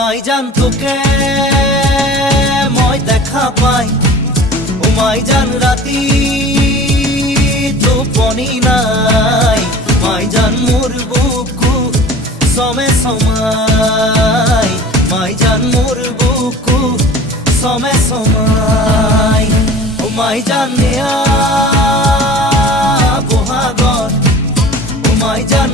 মাই জান তোকে মই দেখা পাই, ও মাই জান রাতি টোপনি নাই, মাই জান মোর বুকু সমে সমাই, মাই জান মোর বুকু সমে সমাই। ও মাই জান নেয়া বহাগর, ও মাই জান